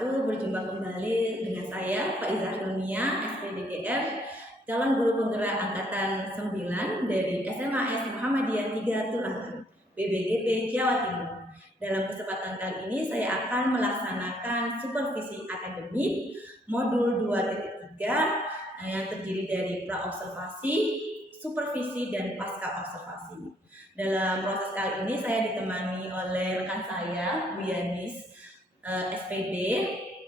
wabarakatuh. Berjumpa kembali dengan saya Faizah Hilmia, SPDDF, calon guru penggerak angkatan 9 dari SMAS Muhammadiyah 3 Tulangan, BBGP Jawa Timur. Dalam kesempatan kali ini saya akan melaksanakan supervisi akademik modul 2.3 yang terdiri dari pra-observasi, supervisi, dan pasca observasi. Dalam proses kali ini saya ditemani oleh rekan saya, Bu Yanis, SPD,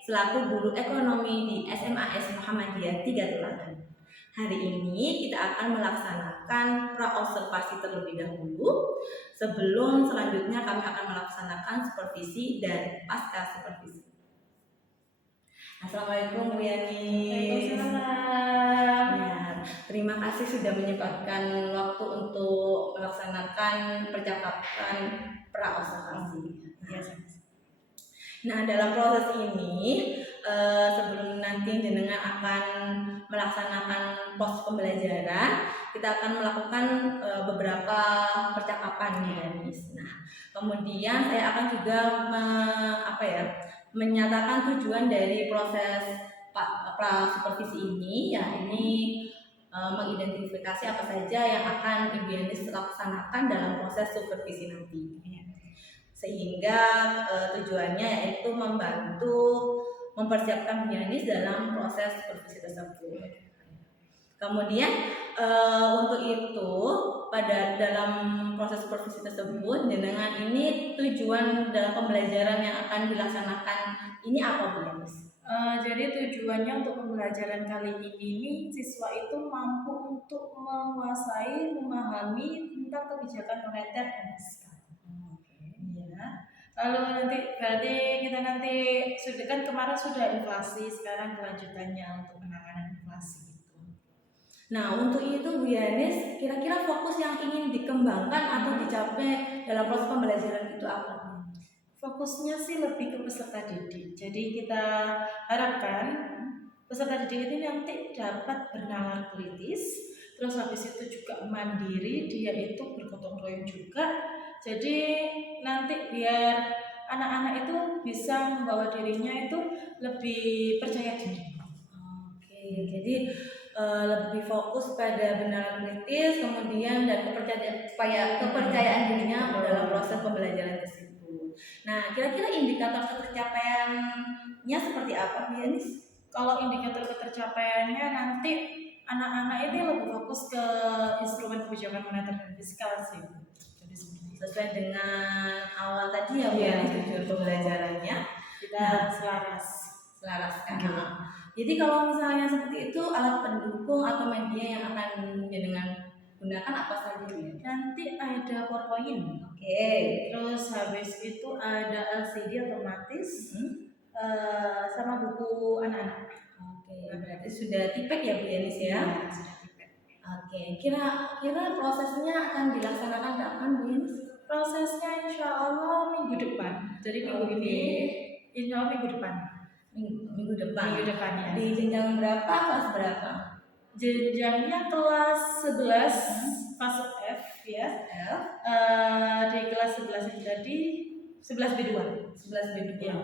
selaku guru ekonomi di SMAS Muhammadiyah 3 Tulangan. Hari ini kita akan melaksanakan pra-observasi terlebih dahulu, sebelum selanjutnya kami akan melaksanakan supervisi dan pasca supervisi. Assalamualaikum Bu Yanis. Ya, terima kasih sudah menyempatkan waktu untuk melaksanakan percakapan pra-observasi. Nah, dalam proses ini sebelum nanti jenengan akan melaksanakan pos pembelajaran, kita akan melakukan beberapa percakapan ya, Miss. Nah, kemudian saya akan juga menyatakan tujuan dari proses pra-supervisi ini, ya ini mengidentifikasi apa saja yang akan Ibu Yanis laksanakan dalam proses supervisi nanti. Sehingga tujuannya yaitu membantu mempersiapkan Bu Yanis dalam proses supervisi tersebut. Kemudian untuk itu pada dalam proses supervisi tersebut, jenengan ini tujuan dalam pembelajaran yang akan dilaksanakan ini apa Bu Yanis? Jadi tujuannya untuk pembelajaran kali ini siswa itu mampu untuk menguasai, memahami tentang kebijakan moneter dan fiskal. Lalu nanti berarti kita sudah kan kemarin sudah inflasi, sekarang kelanjutannya untuk penanganan inflasi itu. Nah, untuk itu Bu Yanis, kira-kira fokus yang ingin dikembangkan atau dicapai dalam proses pembelajaran itu apa? Fokusnya sih lebih ke peserta didik. Jadi kita harapkan peserta didik ini nanti dapat bernalar kritis, terus habis itu juga mandiri, dia itu bergotong royong juga. Jadi nanti biar anak-anak itu bisa membawa dirinya itu lebih percaya diri. Oke, jadi lebih fokus pada benar kritis, kemudian dan kepercayaan dirinya dalam proses pembelajaran tersebut. Nah, kira-kira indikator ketercapaiannya seperti apa, Bu Yanis? Kalau indikator ketercapaiannya nanti anak-anak ini lebih fokus ke instrumen kebijakan moneter dan fiskal sih. Sesuai dengan awal tadi ya Bu Yanis, tujuan pembelajarannya kita selaraskan. Jadi kalau misalnya seperti itu, alat pendukung atau media yang akan dengan gunakan apa saja ya? Nanti ada PowerPoint. Oke. Terus habis itu ada LCD otomatis, sama buku anak-anak. Oke, berarti sudah tipek ya Bu Yanis ya? Ya, sudah tipek. Oke, kira-kira prosesnya akan dilaksanakan kapan Bu Yanis? Prosesnya insya Allah minggu depan. Jadi minggu ini, insya Allah minggu depan. Minggu depan ya. Di jenjang berapa, kelas berapa? Jenjangnya kelas 11 fase F ya. Di kelas 11 itu tadi 11 B2. 11 B2 ya.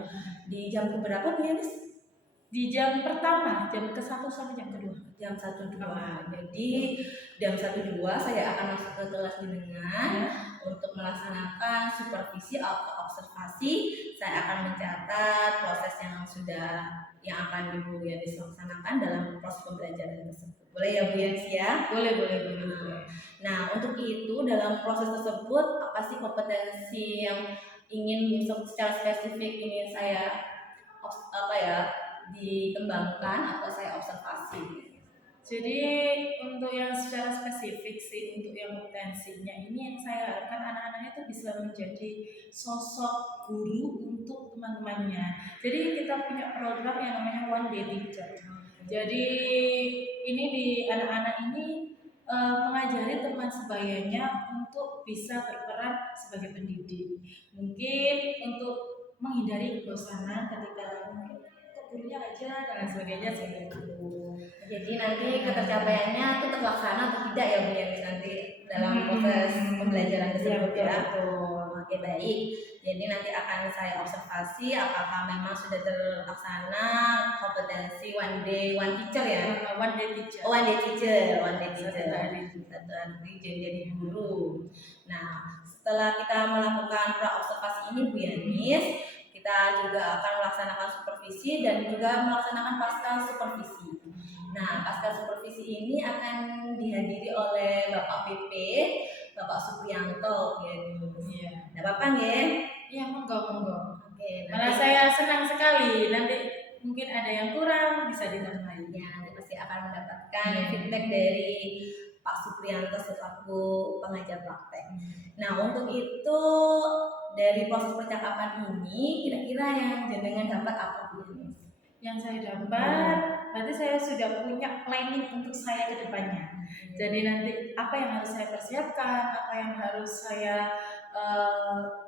Di jam keberapa Bu Yanis? Di jam pertama, jam ke-1 sampai jam kedua. Jam 1-2. Jadi jam 1-2 saya akan masuk ke kelas jenengan untuk melaksanakan supervisi atau observasi. Saya akan mencatat proses yang akan Ibu Yanis laksanakan dalam proses pembelajaran tersebut. Boleh ya Bu Yanis ya? Boleh. Nah, untuk itu dalam proses tersebut apa sih kompetensi yang ingin secara spesifik ingin saya dikembangkan atau saya observasi? Jadi untuk yang secara spesifik sih, untuk yang potensinya ini yang saya harapkan anak-anak itu bisa menjadi sosok guru untuk teman-temannya. Jadi kita punya program yang namanya One Day Teacher. Jadi ini di anak-anak ini mengajari teman sebayanya untuk bisa berperan sebagai pendidik. Mungkin untuk menghindari kebosanan ketika gurunya aja dan sebagainya seperti itu. Jadi nanti ketercapaiannya itu terlaksana atau tidak ya Bu Yanis nanti dalam proses pembelajaran tersebut ya. Betul. Oke, baik. Jadi nanti akan saya observasi apakah memang sudah terlaksana kompetensi one day one teacher ya. One day teacher. One day teacher, Satu hari jadi guru. Nah, setelah kita melakukan pra observasi ini Bu Yanis, kita juga akan melaksanakan supervisi dan juga melaksanakan pasca supervisi. Nah, pasca supervisi ini akan dihadiri oleh Bapak PP, Bapak Supriyanto, ya. Iya. Nah, Bapak nggih? Iya, monggo. Oke, Malah saya senang sekali. Nanti mungkin ada yang kurang bisa ditambahin. ya, nanti pasti akan mendapatkan feedback dari Pak Supriyanto selaku pengajar praktek. Nah, untuk itu dari proses percakapan ini kira-kira yang jenengan dapat apa Bu? Yang saya dapat, berarti saya sudah punya planning untuk saya ke depannya. Jadi nanti apa yang harus saya persiapkan, apa yang harus saya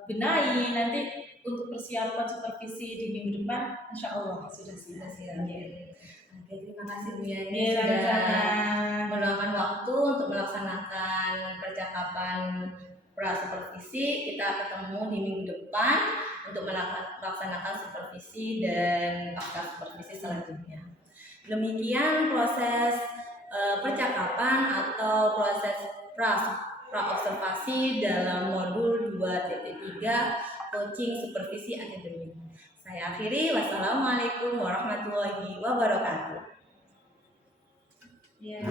benahi nanti untuk persiapan supervisi di minggu depan, insya Allah sudah siap. Oke, terima kasih Bu Yani Iya, sudah meluangkan waktu untuk melaksanakan percakapan pra supervisi. Kita ketemu di minggu depan untuk melaksanakan supervisi dan pasca supervisi selanjutnya. Demikian proses percakapan atau proses pra observasi dalam modul 2.3 coaching supervisi akademik. Saya akhiri, wassalamualaikum warahmatullahi wabarakatuh. Ya.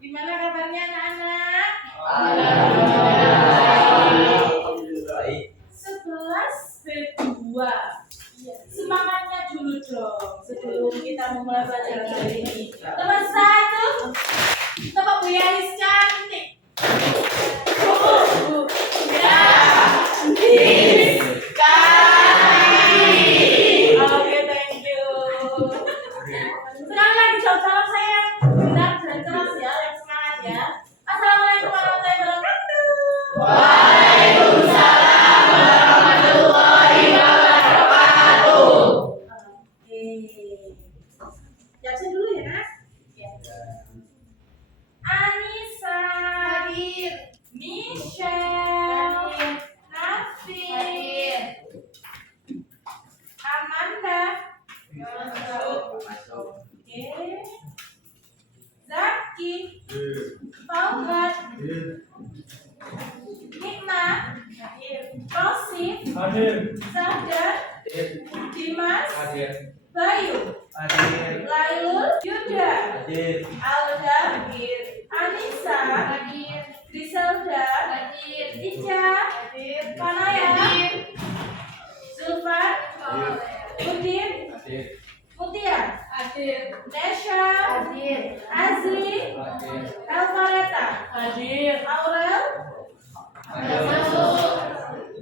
Gimana kabarnya anak-anak? 11 berdua. Semangatnya dulu dong sebelum kita memulai pelajaran hari ini. Nomor 1, Bapak Bu Yanis cantik. Oke, thank you. Sekali lagi jawab saya yang benar dan keras ya, yang semangat ya. Assalamualaikum warahmatullahi wabarakatuh. Waalaikumsalam warahmatullahi wabarakatuh. Oke. Jawab dulu ya, Nak. Anissa hadir. Michelle hadir. Amanda masuk. Oke. Zaki Fauhat Nikma hadir. Rosif Sadar Dimas Bayu Lailul Yuda Alda Anissa Griselda Ica Panaya Zulfan Udin Mutia Nesha Azli Elvareta Aurel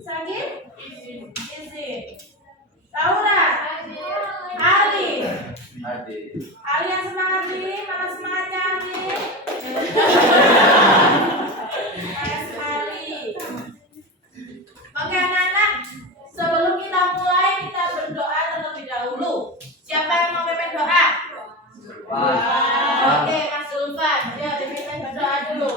Sakit Izin Laura Ali yang semangat nih, mana semangatnya Ali? Semangat sekali. Oke anak-anak, sebelum kita mulai kita berdoa terlebih dahulu. Siapa yang mau pimpin doa? Oke, Mas Zulfan, ya dipimpin berdoa dulu.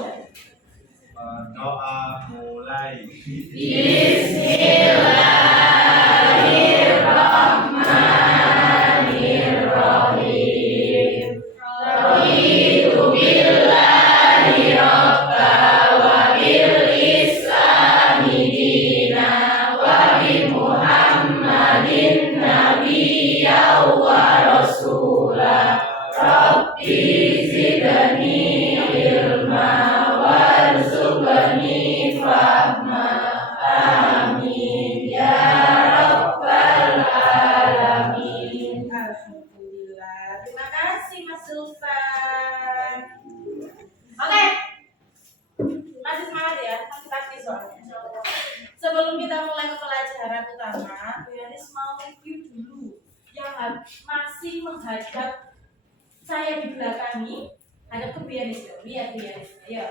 Doa mulai. Bismillahirrahmanirrahim. Raditu billahi rabba wa bil islami dina wa bi Muhammadin nabiyya wa rasula. Rabbi zidni ilma warzuqni fahma. Amin ya rabbal alamin. Alhamdulillah. Terima kasih Mas Zulfan. Oke. Masih semangat ya? Masih pasti soalnya. Sebelum kita mulai ke pelajaran utama, Bu Yanis mau review dulu yang masih menghadap saya di belakang ini. Hadap ke Bu Yanis dulu. Lihat Bu Yanis. Ayo.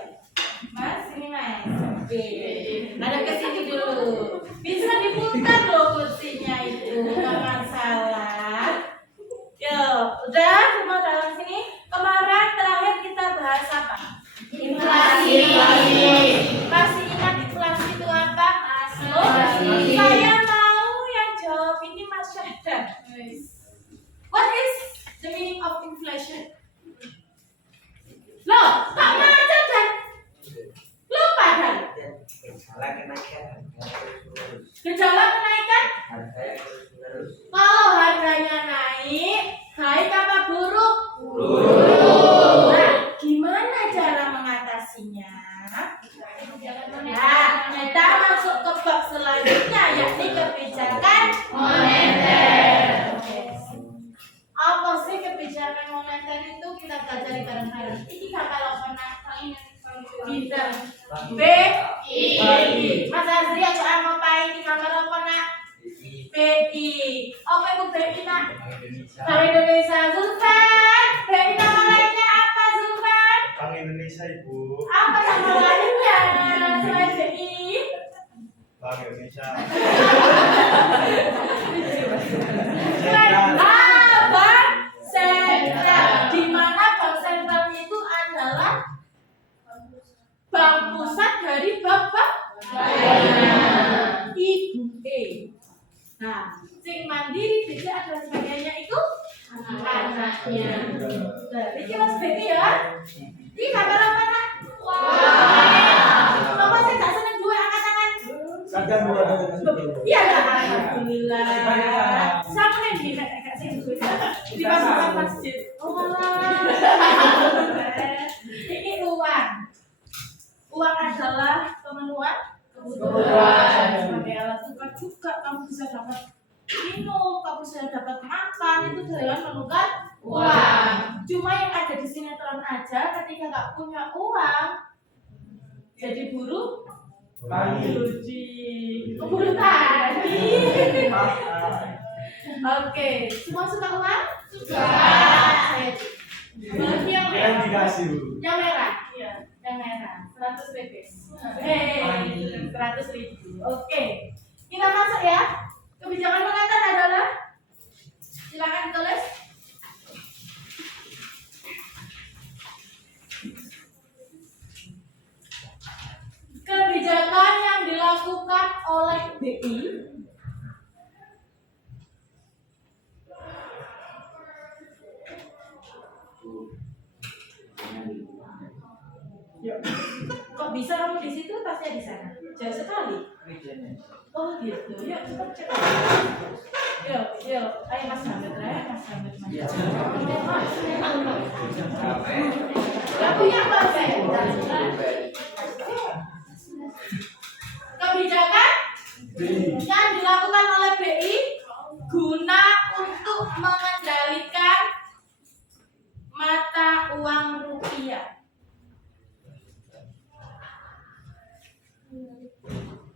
Mas, ini Mas. Oke. Ada ke sini dulu. Bisa diputar loh kursinya itu, nggak masalah. Yo, udah semua dalam sini. Kemarin terakhir kita bahas apa? Inflasi. Masih ingat inflasi itu apa? Inflasi. Saya mau yang jawab ini Mas Syahdan. What is the meaning of inflation? Loh, tak baca dan lupa dan Gejala kenaikan harga terus-menerus. gejala kenaikan. Harga yang terus-menerus. Kalau harganya naik, baik apa buruk? Buruk. Nah, gimana cara mengatasinya? Nah, kita masuk ke bab selanjutnya, yakni kebijakan moneter. Apa sih kebijakan moneter itu? Kita pelajari bareng-bareng. Ini kalau pernah kita BI. Mas Azri atau ngapain di kamar apa nak? BI. Apa itu BI nak? Bank Indonesia. Zulfan, BI nama lainnya apa Zulfan? Bank Indonesia Ibu. Apa nama lainnya selain BI? Bank Indonesia. Bank sentral. Di mana bank sentral itu adalah bank pusat dari Bapak Ibu E. Nah, sing mandiri BCA dan sebagainya itu anaknya. Jadi mas Betty ya. Ini kabar apa nak? Wah. Mama saya gak seneng dua angkat tangan. Kadang Iya lah, alhamdulillah. Sama nih di kakak saya di pasukan masjid. Oh malah. Ini uang. Uang adalah pemenuhan kebutuhan. Sebagai alat tukar juga kamu bisa dapat minum, kamu bisa dapat makan, itu dengan menukar uang. Cuma yang ada di sinetron aja, ketika nggak punya uang, jadi buruh cuci, buru tani. Oke, semua suka uang? Suka. Bagi yang merah. yang dikasih Bu. Yang merah. Iya, yang merah. 100 ribu. 100 ribu. Oke. Kita masuk ya. Kebijakan moneter adalah, silakan tulis. Kebijakan yang dilakukan oleh BI kok bisa kamu di situ, tasnya di sana? Jauh sekali. Oh gitu. Yuk cepat cepat. Yuk, ayo Mas Hamid, Mas Hamid, Mas. Gak punya apa saya? Kebijakan yang dilakukan oleh BI guna untuk mengendalikan mata uang rupiah.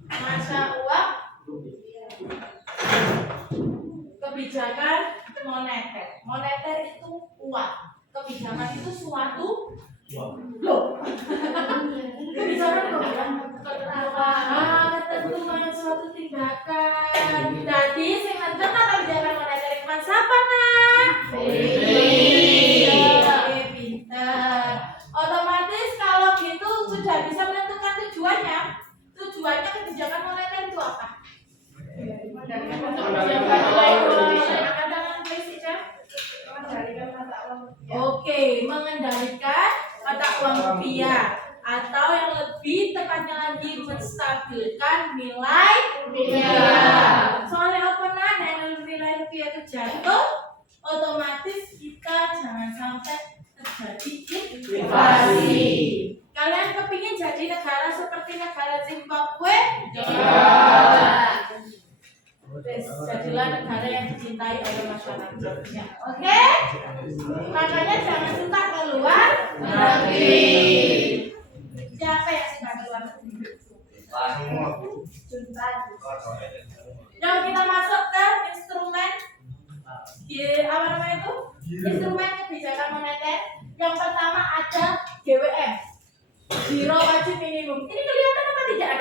Mata uang, kebijakan moneter. Moneter itu uang. Kebijakan itu suatu loh. Kebijakan ketentuan suatu tindakan. Jadi sing nenten kebijakan moneter itu siapa nak? Oke, pintar. Otomatis kalau gitu sudah bisa menentukan tujuannya. Tujuannya kebijakan moneter itu apa? Oke, mengendalikan mata uang rupiah atau yang lebih tepatnya lagi menstabilkan nilai rupiah. Soalnya apa nah nilai rupiah itu jatuh, otomatis kita jangan sampai terjadi inflasi. Kalian kepingin jadi negara seperti negara Zimbabwe? Tidak. Jadilah negara yang dicintai oleh masyarakatnya. Oke? Makanya jangan suka keluar negeri. Siapa yang suka keluar negeri? Semua Bu. Yang kita masuk ke instrumen apa namanya itu? Instrumen kebijakan moneter. Yang pertama ada GWM. Giro wajib minimum. Ini kelihatan apa tidak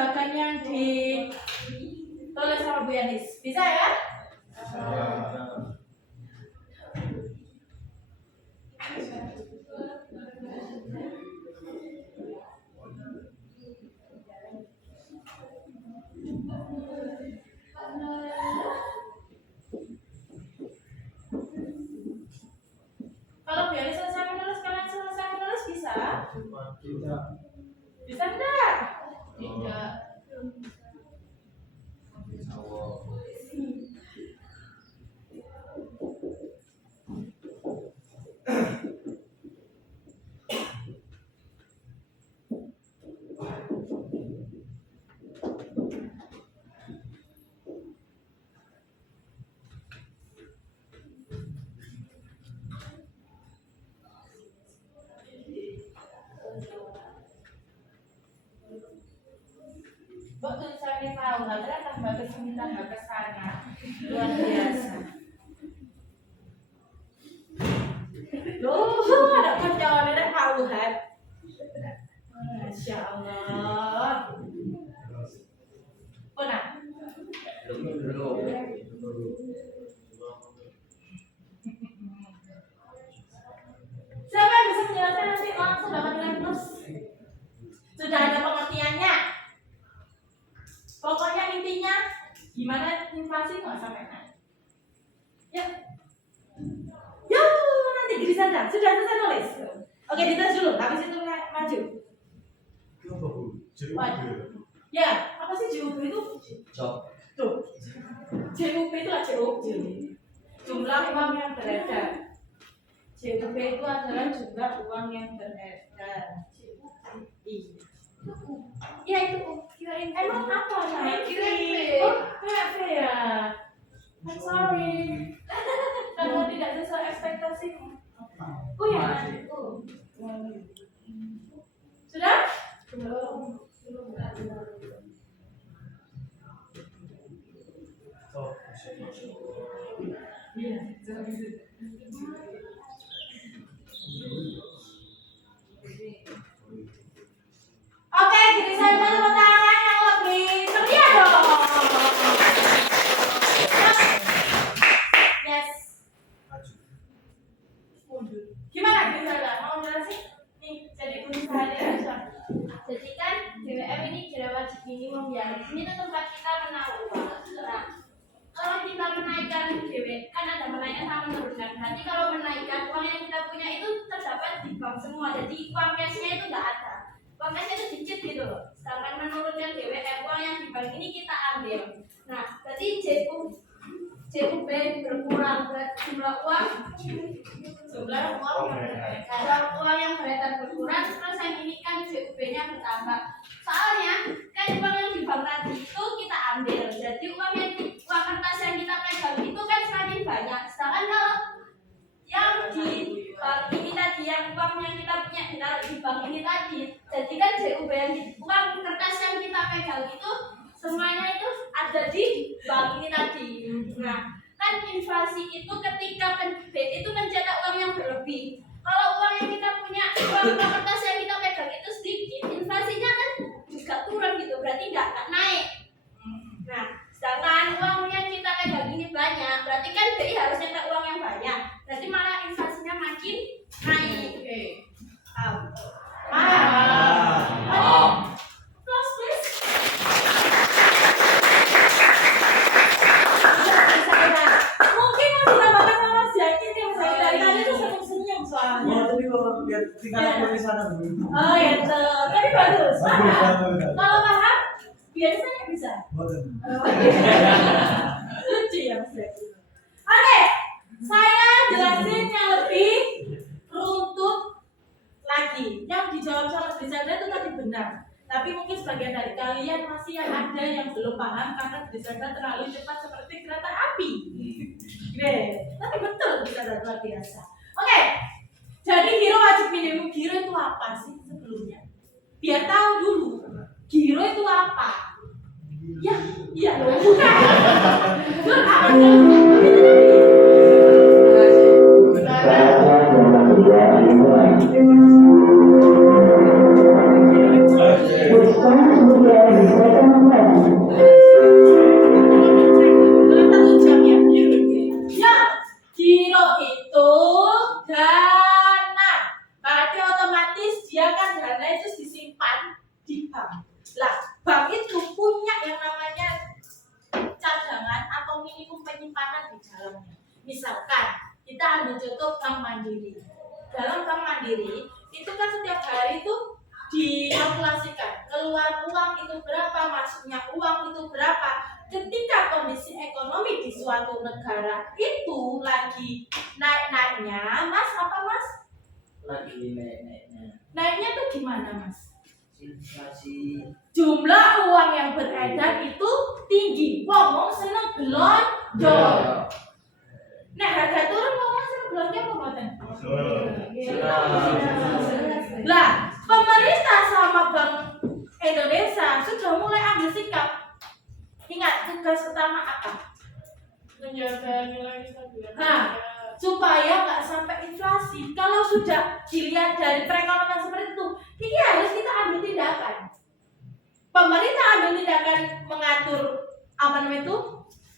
misalkan yang ditulis sama Bu Yanis, bisa ya? Kalau Bu Yanis selesai menulis, kalian selesai menulis bisa? Bisa enggak? Tidak. Mbak tulisannya tahu, nggak ada tambah kesini tambah kesana, luar biasa. Loh, ada kacauan, ada kauhan. Masya Allah. Oh nah, siapa yang bisa menjelaskan nanti langsung dapat nilai plus? Sudah ada pengertiannya. Pokoknya intinya gimana inflasi nggak sampai naik. Ya, ya nanti di sana sudah selesai nulis. Oke, dites dulu. Habis itu maju. Ya, apa sih JUP itu? Cok. Tuh, JUP itu adalah JUP, jumlah uang yang beredar. JUP itu adalah jumlah uang yang beredar. Iya itu, kirain emang apa ya? Kirain oh, PV ya. I'm sorry. Kalau tidak sesuai ekspektasimu. Oh ya, sudah? Belum. Iya, oke, jadi saya mau tepuk tangan yang lebih ceria dong. Yes. Gimana Gisela? Mau jelasin? Nih, jadi guru sehari aja. Jadi kan BBM ini tidak wajib minimum ya. Di sini tuh tempat kita menaruh uang. Nah, kalau kita menaikkan BBM kan ada menaikkan sama menurunkan. Berarti kalau menaikkan uang yang kita punya itu terdapat di bank semua. Jadi uang cashnya itu nggak ada. Uang cashnya itu dikit gitu loh. Sedangkan menurunkan BBM uang yang di bank ini kita ambil. Nah, berarti JUB berkurang berarti jumlah uang yang beredar berkurang, terus yang ini kan JUB-nya bertambah. Soalnya kan uang yang di bank tadi itu kita ambil, jadi uang kertas yang kita pegang itu kan semakin banyak. Sedangkan kalau yang di bank ini tadi, yang uang yang kita punya ditaruh di bank ini tadi, jadi kan JUB yang uang kertas yang kita pegang itu semuanya itu ada di bank ini tadi. Nah, kan inflasi itu ketika itu mencetak uang yang berlebih. Kalau uang yang kita punya, uang kertas yang kita pegang itu sedikit, inflasinya kan juga turun gitu, berarti nggak naik. Nah, sedangkan uang yang kita pegang ini banyak, berarti kan BI harus nyetak uang yang banyak, berarti malah inflasinya makin naik. Oke. Plus please. Mungkin mau ditambahkan sama Zakin yang saya dari tadi tuh senyum soalnya. Tapi kalau lihat tinggal di sana dulu. Oh ya, tapi bagus. Paham? Kalau paham, biasanya bisa. Lucu ya Mas Zakin. Oke, saya jelasin yang lebih runtut lagi. Yang dijawab sama Trisandra itu tadi benar. Tapi mungkin sebagian dari kalian masih yang ada yang belum paham karena Trisandra terlalu cepat seperti kereta api. Tapi betul Trisandra luar biasa. Oke, jadi giro wajib minimum. Giro itu apa sih sebelumnya? Biar tahu dulu. Giro itu apa? Ya, iya loh. Bukan. Bukan apa sih? keuangan di dalamnya. Misalkan kita ambil contoh Bank Mandiri. Dalam Bank Mandiri itu kan setiap hari itu dikalkulasikan keluar uang itu berapa, masuknya uang itu berapa. Ketika kondisi ekonomi di suatu negara itu lagi naik-naiknya, Mas, apa Mas? Lagi naik-naiknya. Naiknya tuh gimana Mas? Inflasi. Jumlah uang yang beredar itu tinggi. Wong seneng belanja. Nah, harga turun wong seneng belanja apa mboten? Lah, pemerintah sama Bank Indonesia sudah mulai ambil sikap. Ingat, tugas utama apa? Menjaga nilai stabilitas. Nah, supaya nggak sampai inflasi. Kalau sudah dilihat dari perekonomian seperti itu, ini harus kita ambil tindakan. Pemerintah ambil tindakan mengatur apa namanya itu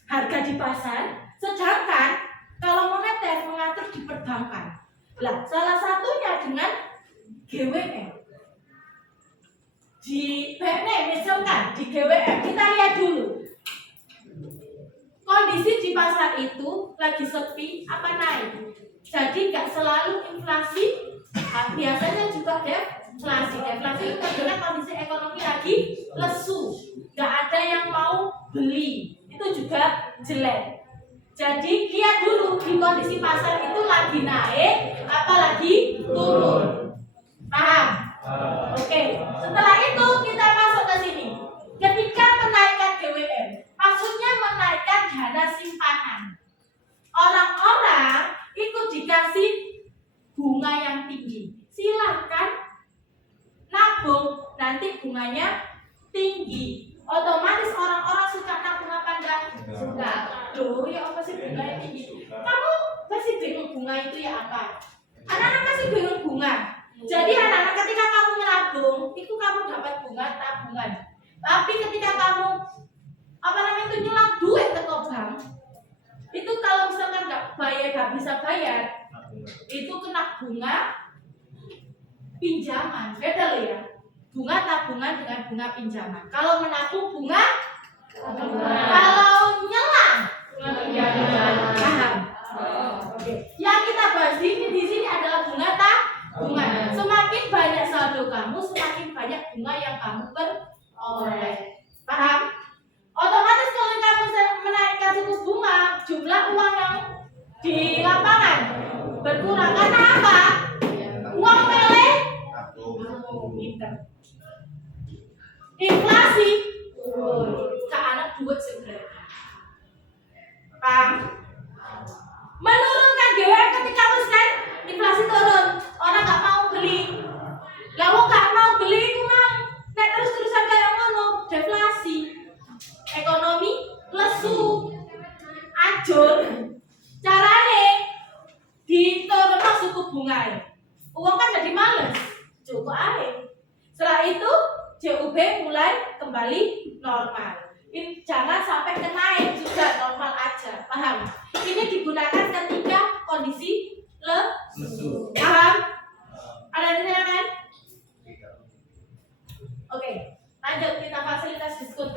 harga di pasar, sedangkan kalau moneter mengatur di perbankan. Lah, salah satunya dengan GWM. Di misalkan di GWM kita lihat dulu kondisi di pasar itu lagi sepi apa naik. Jadi nggak selalu inflasi, biasanya juga deflasi. Deflasi itu karena kondisi ekonomi lagi lesu, nggak ada yang mau beli, itu juga jelek. Jadi lihat dulu di kondisi pasar itu lagi naik apa lagi turun. Paham? Oke. Setelah itu kita masuk ke sini. Ketika menaikkan GWM, maksudnya menaikkan dana simpanan. Orang-orang itu dikasih bunga yang tinggi. Silahkan nabung, nanti bunganya tinggi. Otomatis orang-orang suka nabung apa enggak? Suka. Loh, ya apa sih bunga yang tinggi? Kamu masih bingung bunga itu ya apa? Anak-anak masih bingung bunga. Jadi anak-anak ketika kamu menabung, itu kamu dapat bunga tabungan. Tapi ketika kamu itu nyelap duit ke bank, itu kalau misalkan nggak bisa bayar, itu kena bunga pinjaman. Beda loh ya. Bunga tabungan dengan bunga pinjaman. Kalau menabung bunga, kalau nyelam paham? Oke. Yang kita bahas di sini adalah bunga tabungan. Semakin banyak saldo kamu, semakin banyak bunga yang kamu peroleh. Paham? Otomatis kalau kamu menaikkan suku bunga, jumlah uang yang di lapangan berkurang. Karena apa? Uang pele inflasi ke anak duit sebenarnya. Paham? Menurunkan GWM ketika kan inflasi turun, orang nggak mau beli. Lalu nggak mau beli itu mang, nek terus-terusan kayak ngono, deflasi, ekonomi lesu, ajur. Carane diturunno suku bunga. Uang kan jadi males, cukup aja. Setelah itu JUB mulai kembali normal. Ini jangan sampai naik juga, normal aja. Paham? Ini digunakan ketika kondisi lesu. Paham? Ada yang ditanyakan? Oke, lanjut kita fasilitas diskon.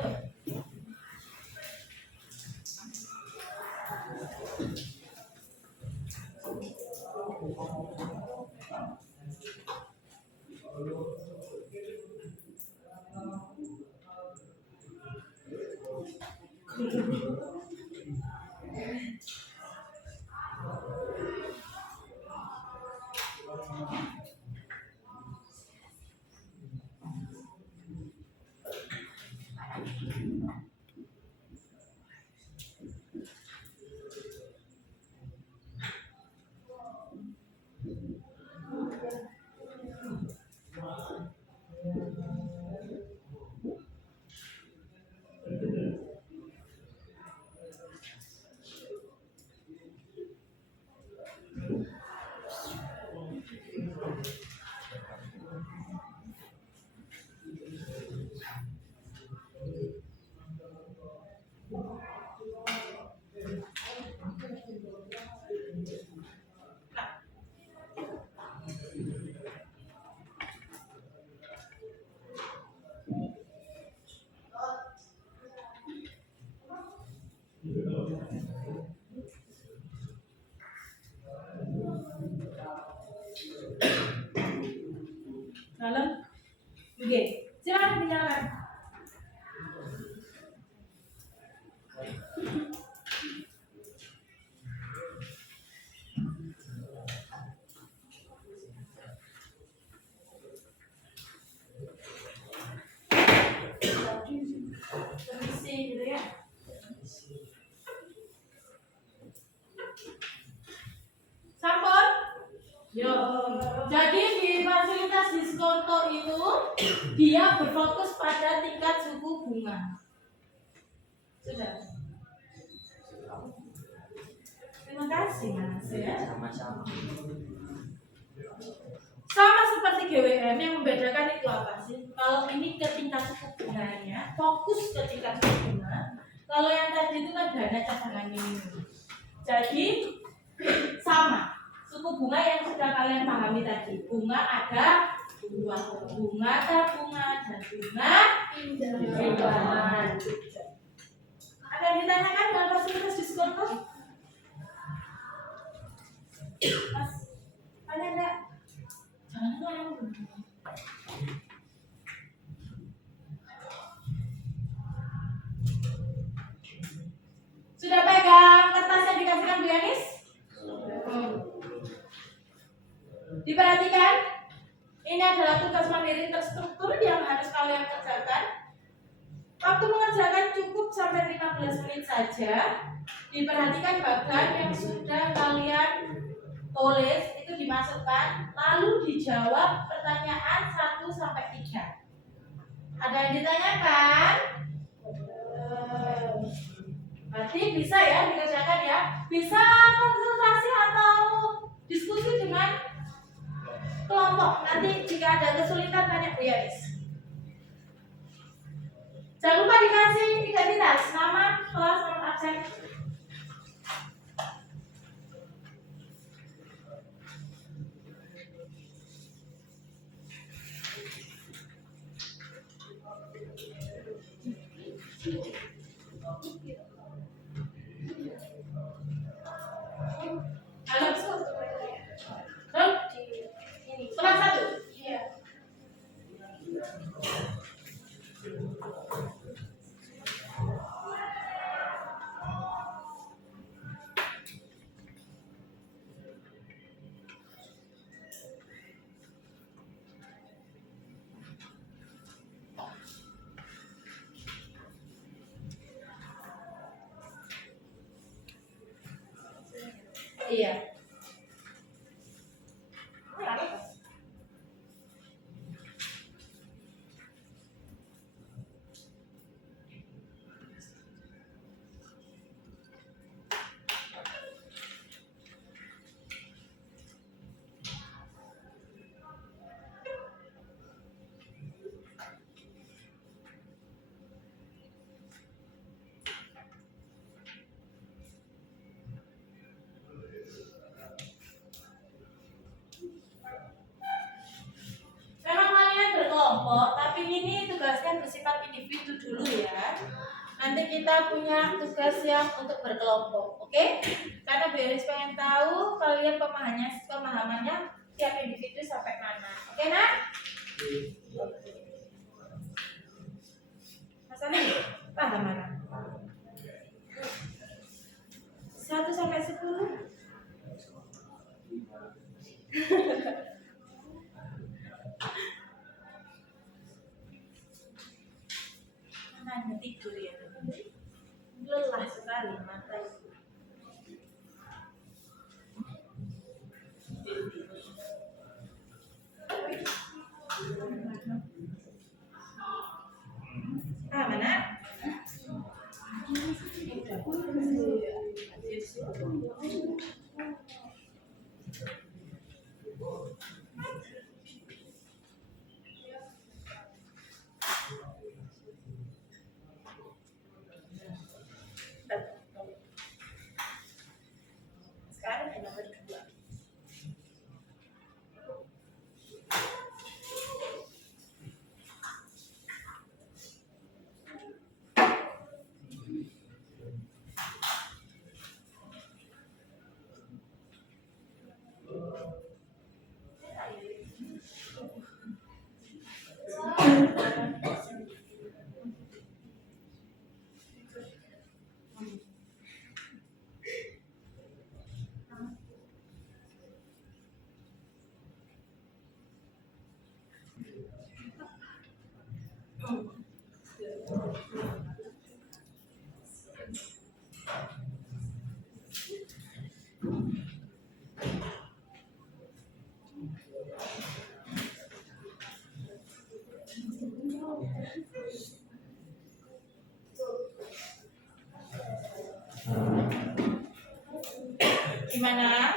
Yo, jadi di fasilitas diskonto itu dia berfokus pada tingkat suku bunga. Sudah. Terima kasih Mas ya. Sama-sama. Sama seperti GWM, yang membedakan itu apa sih? Kalau ini ke tingkat suku bunganya, fokus ke tingkat suku bunga. Kalau yang tadi itu kan dana cadangan minimum. Jadi sama, suku bunga yang sudah kalian pahami tadi. Bunga ada dua, bunga tabungan dan bunga pinjaman. Ada yang ditanyakan dengan fasilitas diskonto? Mas, ada enggak? Jangan lupa. Sudah pegang kertas yang dikasihkan Bu Yanis? Diperhatikan, ini adalah tugas mandiri terstruktur yang harus kalian kerjakan. Waktu mengerjakan cukup sampai 15 menit saja. Diperhatikan bagan yang sudah kalian tulis itu dimasukkan, lalu dijawab pertanyaan 1 sampai 3. Ada yang ditanyakan? Berarti bisa ya dikerjakan ya. Bisa konsultasi atau diskusi dengan kelompok. Nanti jika ada kesulitan tanya Bu Yanis. Jangan lupa dikasih identitas, nama, kelas, nomor absen. Halo, kelas 1. Iya. Iya. Memang kalian berkelompok, tapi ini tugasnya bersifat individu dulu ya. Nanti kita punya tugas yang untuk berkelompok, oke? Karena Bu Yanis pengen tahu kalian pemahamannya tiap individu sampai mana, oke nak? Mas Ani, paham mana? 1 sampai 10. Hanya tidur ya, lelah sekali mata itu. Mana? Sekarang hanya berdua. Gimana?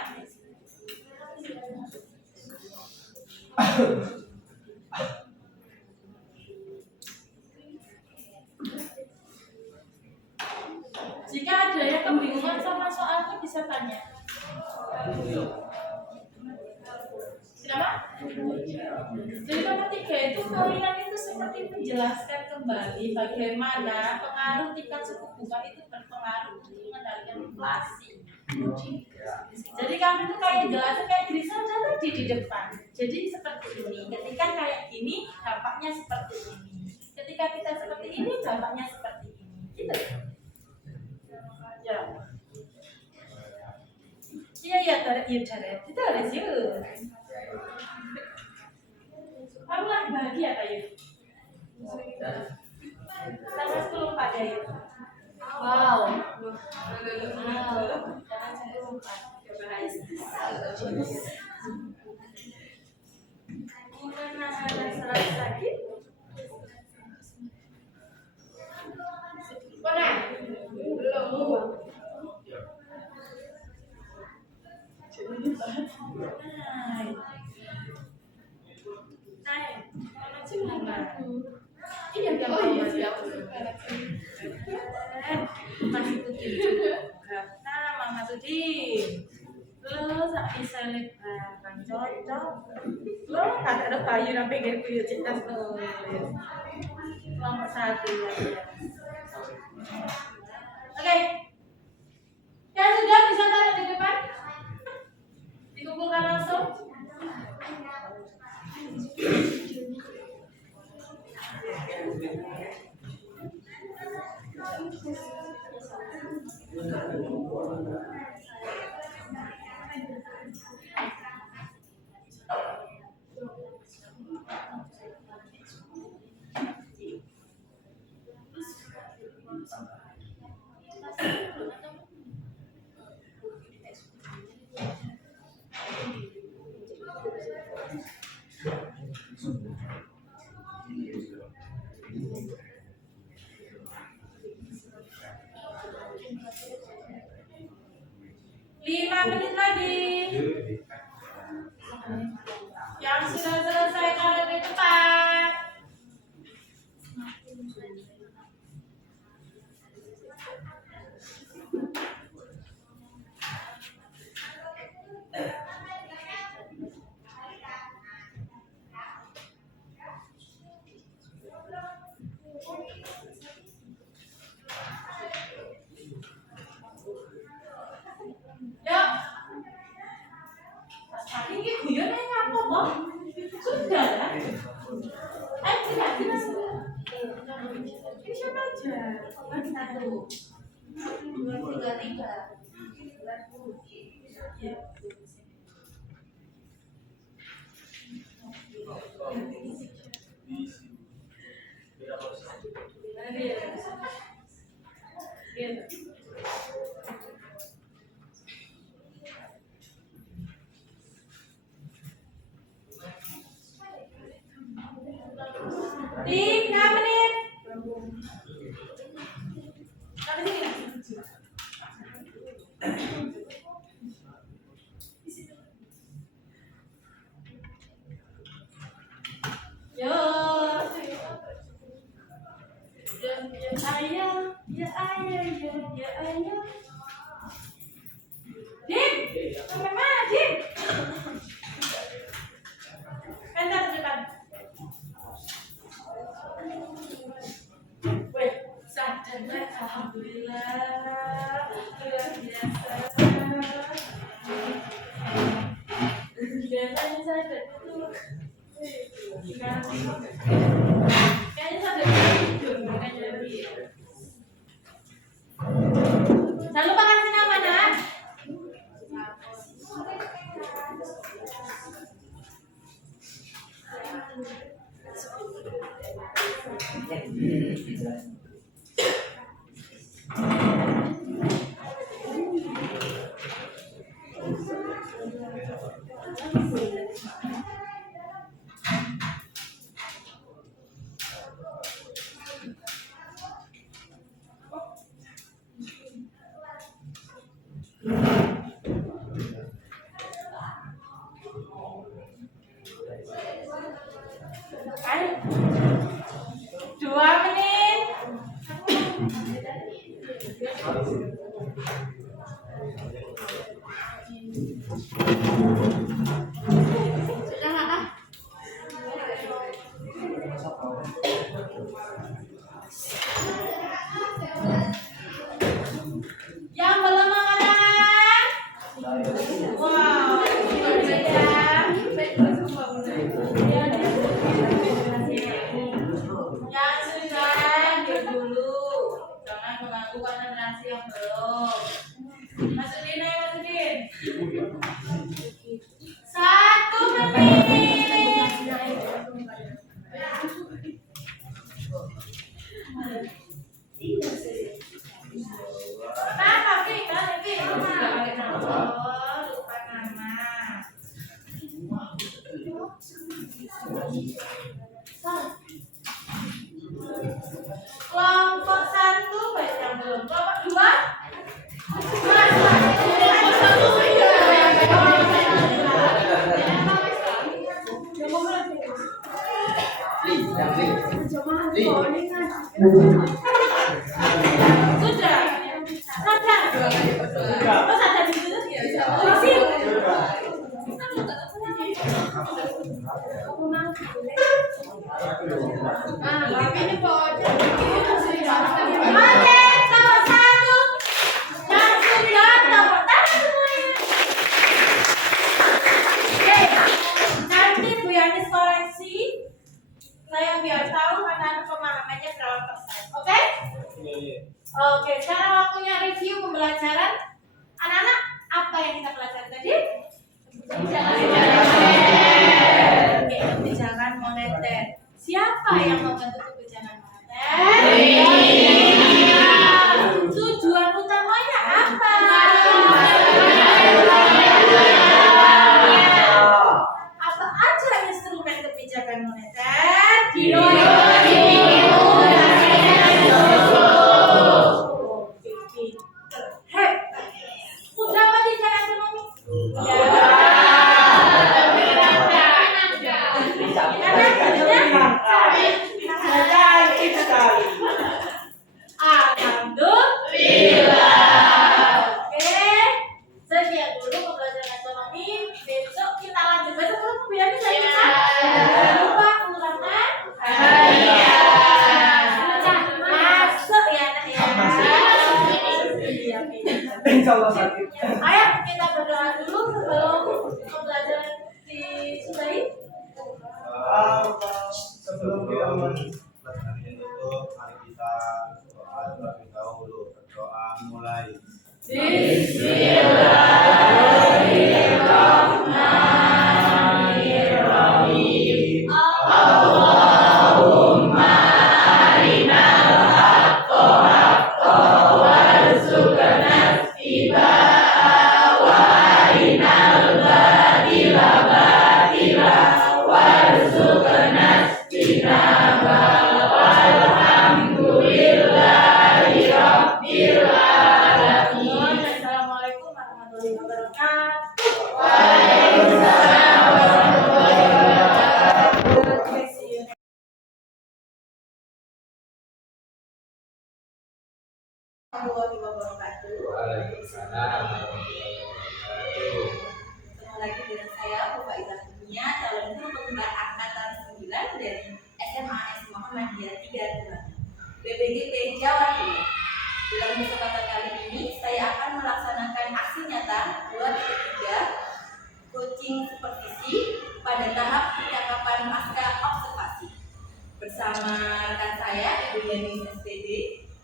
Jika ada yang kebingungan sama soalnya bisa tanya. Kenapa? Jadi nomor 3 itu kalian itu seperti menjelaskan kembali bagaimana pengaruh tingkat suku bunga itu berpengaruh untuk mengendalikan inflasi. Jadi kami itu kayak jelasin kayak Grisa tadi di depan. Jadi seperti ini. Ketika kayak gini, dampaknya seperti ini. Ketika kita seperti ini, dampaknya seperti ini. Gitu. Ya. Iya, tarik. Itu harus yuk. Kamu lagi bahagia kayu? Tanggal 10 Pak Dayu. Wow. Jangan sampai lupa. Gimana rasa sakit? Pernah? Belum. Mama Sudin, lo sak bisa lebaran cocok. Lo kata ada bayi nang pinggir kuyu cinta tulis. Nomor 1 ya. Oke. Yang sudah bisa taruh di depan. Dikumpulkan langsung. Lima menit lagi. Yang sudah selesai taruh di depan. Ini guyon apa toh? Sudah lah. Tidak. Ini siapa aja? 1, 2, 3. Di 6 menit. Yo. Ya ayah. Dim, sampai mana Dim? Pentas depan. Weh, sadar alhamdulillah. Luar biasa. Biasanya sadar itu. Kayaknya sadar tidur, makanya lebih. Jangan lupa kasih nama nak. masih yang belum. Masukin aja, masukin. 1 menit. Kenapa, Ki? Lupa nama. Kelompok 1 baik yang belum. Kelompok 2 sudah. Sadar. Oh, sadar di situ. Masih. Tapi ini pojok. Oke, nomor 1 yang sudah tepuk tangan semuanya. Oke, nanti Bu Yanis koreksi. Saya biar tahu anak-anak pemahamannya berapa persen. Oke? Oke, sekarang waktunya review pembelajaran. Anak-anak, apa yang kita pelajari tadi? Oke, kebijakan moneter. Siapa yang membentuk kebijakan moneter? Tujuan utamanya apa? Apa aja instrumen kebijakan moneter? Udah apa tidak ekonomi? Alhamdulillah. Oke, sekian dulu pembelajaran ekonomi. Besok kita lanjut. Besok kamu biarnya saya jangan lupa ulangan. Masuk ya nak ya. Insya Allah sakit. Ayo kita berdoa dulu sebelum pembelajaran disudahi. Sebelum kita hari ini tutup, mari kita doa terlebih dahulu. Berdoa mulai. Bismillahirrahmanirrahim. Allahumma arinal haqqa haqqan warzuqna ittiba'ahu wa arinal batila batila warzuqna ijtinabahu. Walhamdulillahi rabbil alamin. Assalamualaikum warahmatullahi wabarakatuh. Waalaikumsalam warahmatullahi wabarakatuh. See you next. Warahmatullahi wabarakatuh. Ketemu lagi dengan saya Bapak Izahunia, calon guru penggerak angkatan 9 dari SMA Muhammadiyah 3 Tulangan, BPGP Jawa Timur. Dalam kesempatan kali ini saya akan melaksanakan aksi nyata 2.3 coaching supervisi pada tahap percakapan pasca observasi bersama rekan saya Ibu Yani SPD,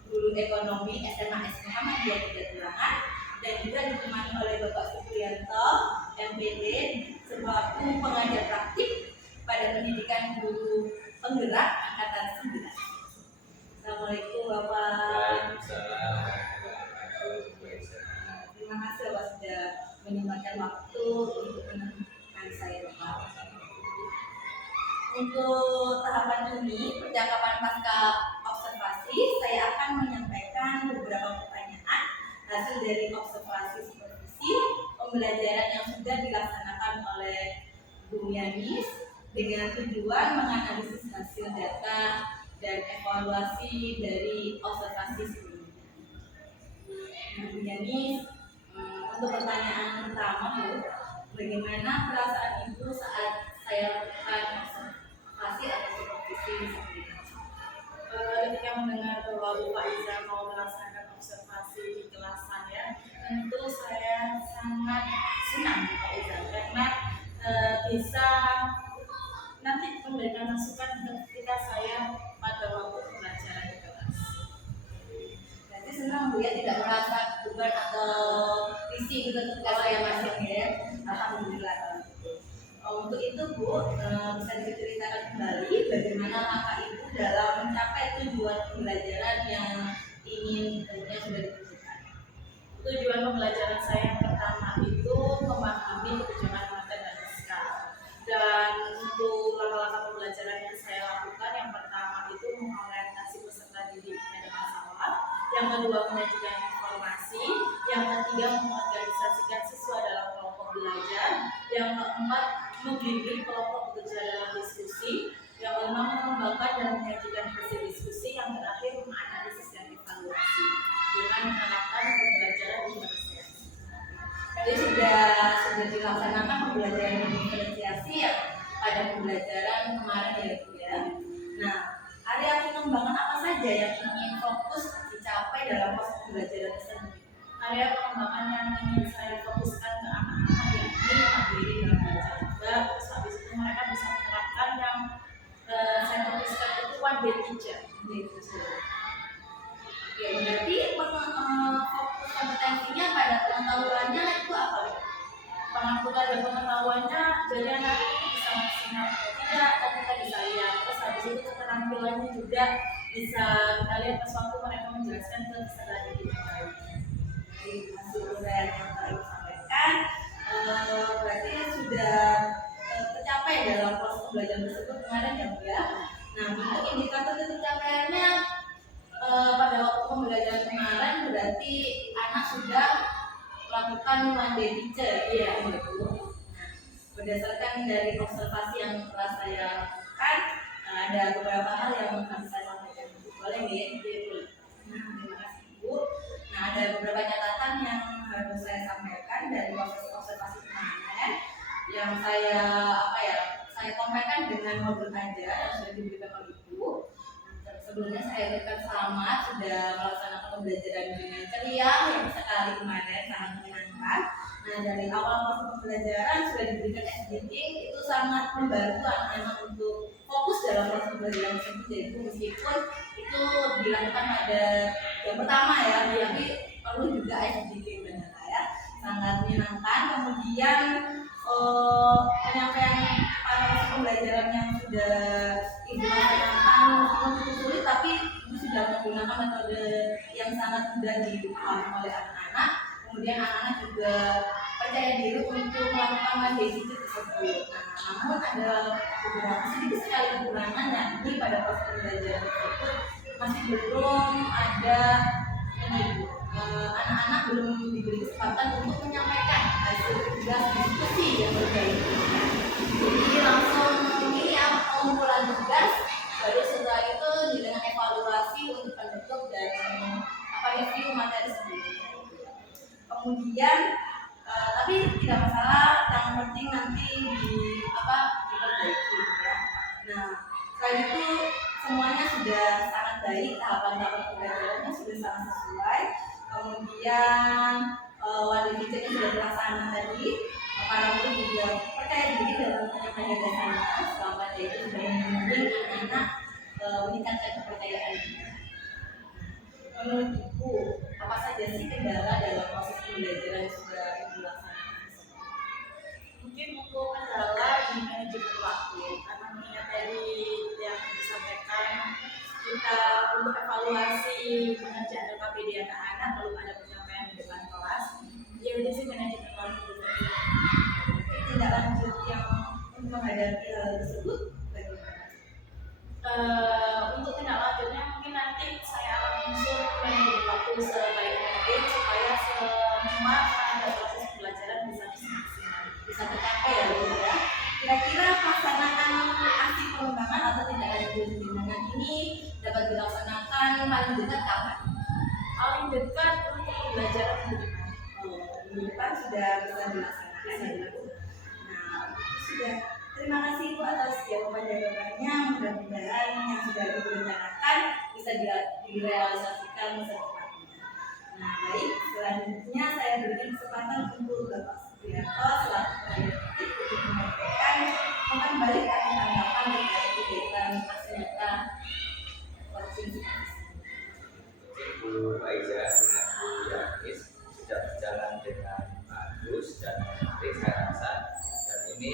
guru ekonomi SMA Muhammadiyah 3 Tulangan, dan juga ditemani oleh Bapak Supriyanto MPD selaku pengajar praktik pada pendidikan guru penggerak angkatan 9. Assalamualaikum Bapak. Terima kasih Bapak sudah menyempatkan waktu untuk menemani saya Bapak. Untuk tahapan ini, percakapan pasca observasi, saya akan menyampaikan beberapa pertanyaan hasil dari observasi supervisi pembelajaran yang sudah dilaksanakan oleh Bu Yanis dengan tujuan menganalisis hasil data dan evaluasi dari observasi sebelumnya. Bu Yanis, untuk pertanyaan pertama Bu, bagaimana perasaan Ibu saat saya lakukan observasi atau supervisi sebelumnya? Ketika mendengar bahwa Bapak Iza mau melaksanakan observasi di kelasan ya, tentu saya sangat senang Bapak Iza karena bisa nanti memberikan masukan ketika saya pada waktu pembelajaran di kelas. Berarti senang Bu ya, tidak alhamdulillah. Untuk itu Bu, bisa diceritakan kembali bagaimana langkah Ibu dalam mencapai tujuan pembelajaran yang ingin tentunya sudah ditentukan. Tujuan pembelajaran saya yang pertama itu memahami kebijakan moneter dan fiskal. Dan untuk langkah-langkah pembelajaran yang saya lakukan, yang pertama itu mengorientasi peserta didik pada masalah, yang kedua menyajikan informasi, yang ketiga mengorganisasikan siswa dalam kelompok belajar, yang keempat membimbing kelompok bekerja dalam diskusi, yang kelima mengembangkan dan menyajikan hasil diskusi, yang terakhir menganalisis dan evaluasi dengan menerapkan pembelajaran diferensiasi. Jadi sudah dilaksanakan pembelajaran diferensiasi ya pada pembelajaran kemarin ya Bu ya. Nah, area pengembangan apa saja yang ingin fokus dicapai dalam proses pembelajaran tersebut? Area pengembangan yang ingin saya fokuskan ke anak-anak yakni mandiri dalam belajar juga, terus habis itu mereka bisa menerapkan yang saya fokuskan itu one day teacher. Oke, berarti fokus kompetensinya pada pengetahuannya itu apa Bu? Pengaturan dan pengetahuannya, jadi anak-anak itu bisa maksimal atau tidak, dan kita bisa lihat. Terus habis itu keterampilannya juga bisa kita lihat pas waktu mereka menjelaskan ke peserta didik yang lain. Dari hasil uraian yang tadi disampaikan, berarti sudah tercapai dalam proses pembelajaran tersebut kemarin ya Bu ya. Nah, untuk indikator tercapaiannya pada waktu pembelajaran kemarin berarti anak sudah melakukan one day teacher ya Bu. Nah, berdasarkan dari observasi yang telah saya lakukan, ada beberapa hal yang harus saya sampaikan. Boleh nggak ya? Boleh. Nah, terima kasih Bu. Nah, ada beberapa catatan yang harus saya sampaikan dari proses observasi kemarin yang saya sampaikan dengan modul aja yang sudah diberikan oleh Ibu. Sebelumnya saya berikan selamat sudah melaksanakan pembelajaran dengan ceria yang sekali kemarin sangat menyenangkan. Nah, dari awal proses pembelajaran sudah diberikan SDG, itu sangat membantu anak-anak untuk fokus dalam proses pembelajaran tersebut. Jadi meskipun itu dilakukan pada yang pertama ya, tapi perlu juga SDG benar ya, sangat menyenangkan. Kemudian penyampaian para pembelajaran yang sudah Ibu laksanakan meskipun cukup sulit, tapi Ibu sudah menggunakan metode yang sangat mudah dipahami oleh anak-anak. Kemudian anak-anak juga percaya diri untuk melakukan mandiri tersebut. Nah, namun ada beberapa sedikit sekali kekurangan yakni pada proses pembelajaran tersebut masih belum ada ini anak-anak belum diberi kesempatan untuk menyampaikan hasil tugas diskusi yang berkaitan. Jadi langsung ini pengumpulan tugas, baru setelah itu dengan evaluasi untuk penutup dan review materi sendiri. Kemudian tapi tidak masalah, yang penting nanti diperbaiki ya. Nah, selain itu semuanya sudah sangat baik, tahapan-tahapan pembelajarannya sudah sangat sesuai. Kemudian one day teacher sudah terlaksana tadi, para guru juga percaya diri dalam penyampaian dasarnya selama itu sudah membimbing anak-anak meningkatkan kepercayaan diri. Menurut Ibu, apa saja sih kendala dalam proses pembelajaran yang sudah Ibu laksanakan? Mungkin untuk kendala di manajemen waktu, karena mengingat tadi yang disampaikan kita untuk evaluasi pengerjaan LKPD anak-anak belum ada penyampaian di depan kelas. Jadi sih manajemen waktu Tindak lanjut yang untuk menghadapi hal tersebut bagaimana? Untuk tindak lanjutnya mungkin nanti saya akan menyusun manajemen waktu sebaik mungkin supaya semua pada proses pembelajaran bisa maksimal. Bisa tercapai ya Bu ya. Kira-kira pelaksanaan aksi pengembangan atau tindak lanjut bimbingan ini dapat dilaksanakan paling dekat kapan? Paling dekat untuk pembelajaran minggu depan. Minggu depan sudah bisa dilaksanakan ya Bu. Nah, itu sudah. Terima kasih Bu atas jawaban-jawabannya. Mudah-mudahan yang sudah Ibu rencanakan bisa direalisasikan secepatnya. Nah, baik, selanjutnya saya berikan kesempatan untuk Bapak Supriyanto selaku peneliti untuk menyampaikan kembali akan tanggapan terkait kegiatan aksi nyata korupsi. Ibu Faiza dengan Bu Yanis sudah berjalan dengan bagus dan menarik, saya rasa ini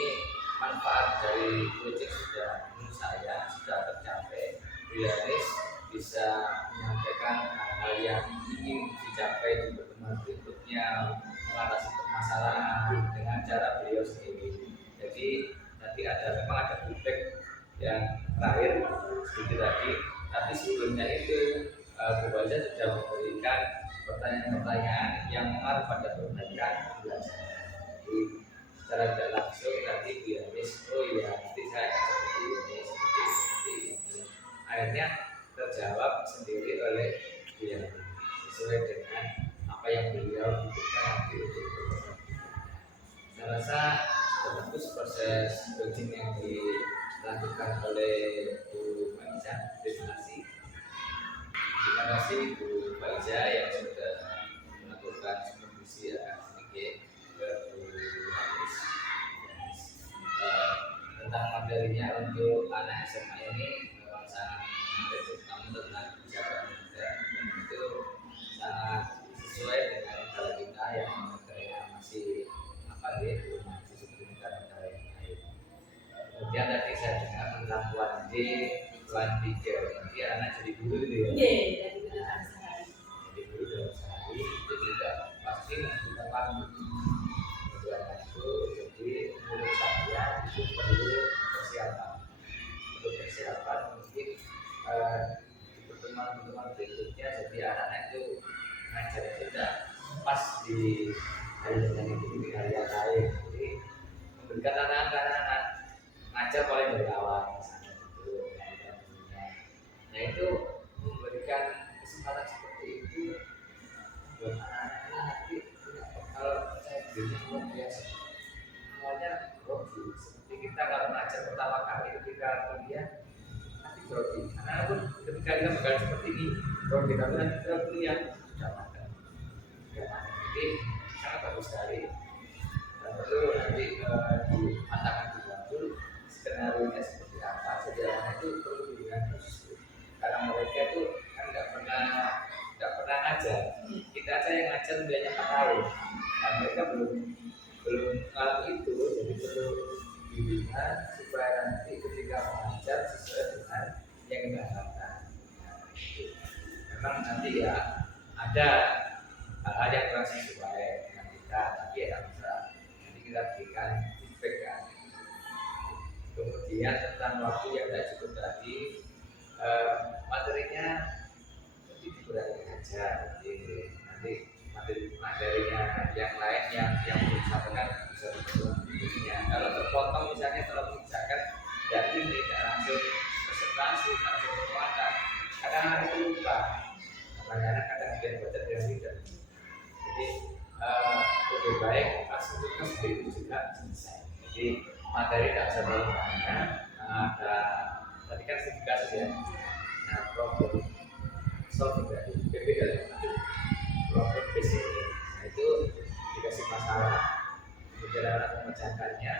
manfaat dari Gojek sudah menurut saya sudah tercapai. Bu Yanis bisa menyampaikan hal yang ingin dicapai di pertemuan berikutnya, mengatasi permasalahan dengan cara beliau sendiri. Jadi nanti memang ada feedback yang terakhir sedikit tadi, tapi sebelumnya itu Bu Baja sudah memberikan pertanyaan-pertanyaan yang mengarah pada perbaikan pembelajaran. Jadi secara tidak langsung nanti Bu Yanis, oh iya nanti saya seperti ini, seperti ini. Akhirnya terjawab sendiri oleh Bu Yanis sesuai dengan apa yang beliau butuhkan nanti untuk berperan. Saya rasa sudah bagus proses coaching yang dilakukan oleh Bu Faiza. Terima kasih Bu Faiza yang sudah melakukan supervisi sedikit ke Bu Hanis. Tentang materinya untuk anak SMA ini memang sangat menarik, namun tentang kebijakan muda dan itu sangat sesuai dengan negara kita yang masih belum masih seperti negara-negara yang lain. Kemudian tadi saya dengar tentang 1D, 1D nanti anak jadi guru gitu ya. Jadi guru dalam sehari. Jadi guru dalam sehari itu tidak pasti menggunakan waktu. Kemudian itu jadi menurut saya itu perlu persiapan. Untuk persiapan mungkin di pertemuan berikutnya jadi anak-anak itu ngajar tidak pas di hari itu di hari yang lain. Jadi memberikan anak-anak ngajar paling dari awal misalnya gitu. Nah itu memberikan kesempatan seperti itu buat anak-anak nanti punya bekal percaya diri yang luar biasa. Awalnya grogi, seperti kita kalau ngajar pertama kali ketika kuliah nanti grogi. Anak-anak pun ketika kita bekal seperti ini grogi, tapi nanti kita kuliah sudah makan. Jadi sangat bagus sekali. Dan perlu nanti dimatangkan betul skenario-nya seperti apa. Jadi anak itu perlu diberikan khusus. Karena mereka itu kan nggak pernah ngajar. Kita aja yang ngajar udah 4 tahun. Dan mereka belum mengalami itu. Jadi perlu dibina supaya nanti ketika mengajar sesuai dengan yang kita harapkan. Memang nanti ya ada hal-hal yang kurang sesuai dengan kita, tapi ya bisa nanti kita berikan feedback kan. Kemudian tentang waktu yang tidak cukup tadi, materinya lebih dikurangi aja. Jadi nanti materinya yang lain yang belum disampaikan bisa dikurangnya. Kalau terpotong misalnya kalau mengerjakan dari ini tidak langsung presentasi, langsung penguatan, kadang itu lupa. Kadang-kadang kadang baca yang tidak. Jadi lebih baik langsung tugas itu juga selesai. Jadi materi tidak bisa dilakukan. Ada tadi kan sedikit ya. Nah problem solving dari PPL problem basic ini. Nah itu dikasih masalah, kemudian anak memecahkannya,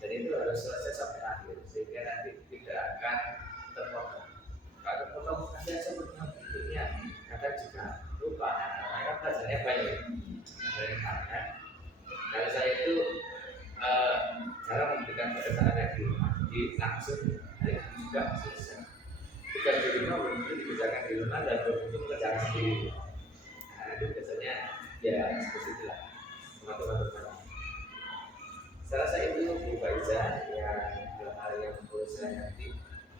dan itu harus selesai sampai akhir sehingga nanti tidak akan terpotong. Kalau terpotong nanti aja berikutnya kadang juga lupa. Mereka belajarnya banyak. Kalau saya itu cara memberikan pada anak di rumah, jadi langsung hari itu juga selesai. Tugas di rumah belum tentu dikerjakan di rumah dan belum tentu mengerjakan sendiri. Nah itu biasanya ya seperti itulah teman-teman. Saya rasa itu Bu Faiza yang hal yang menurut saya nanti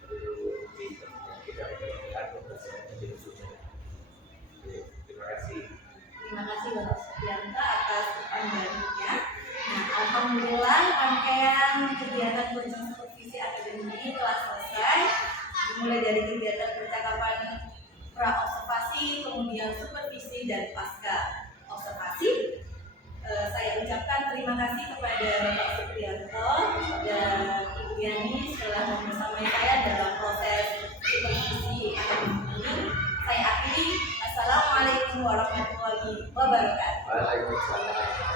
perlu kita perhatikan pembelajaran menjadi sumber. Terima kasih. Terima kasih Bapak Supriyanto atas pandangannya. Nah, alhamdulillah rangkaian kegiatan coaching supervisi akademik ini telah selesai. Dimulai dari kegiatan percakapan pra-observasi, kemudian supervisi dan pasca observasi. Saya ucapkan terima kasih kepada Bapak Supriyanto dan Ibu Yani telah bersama saya dalam proses supervisi akademik ini. Saya akhiri. Assalamualaikum warahmatullahi wabarakatuh. Waalaikumsalam.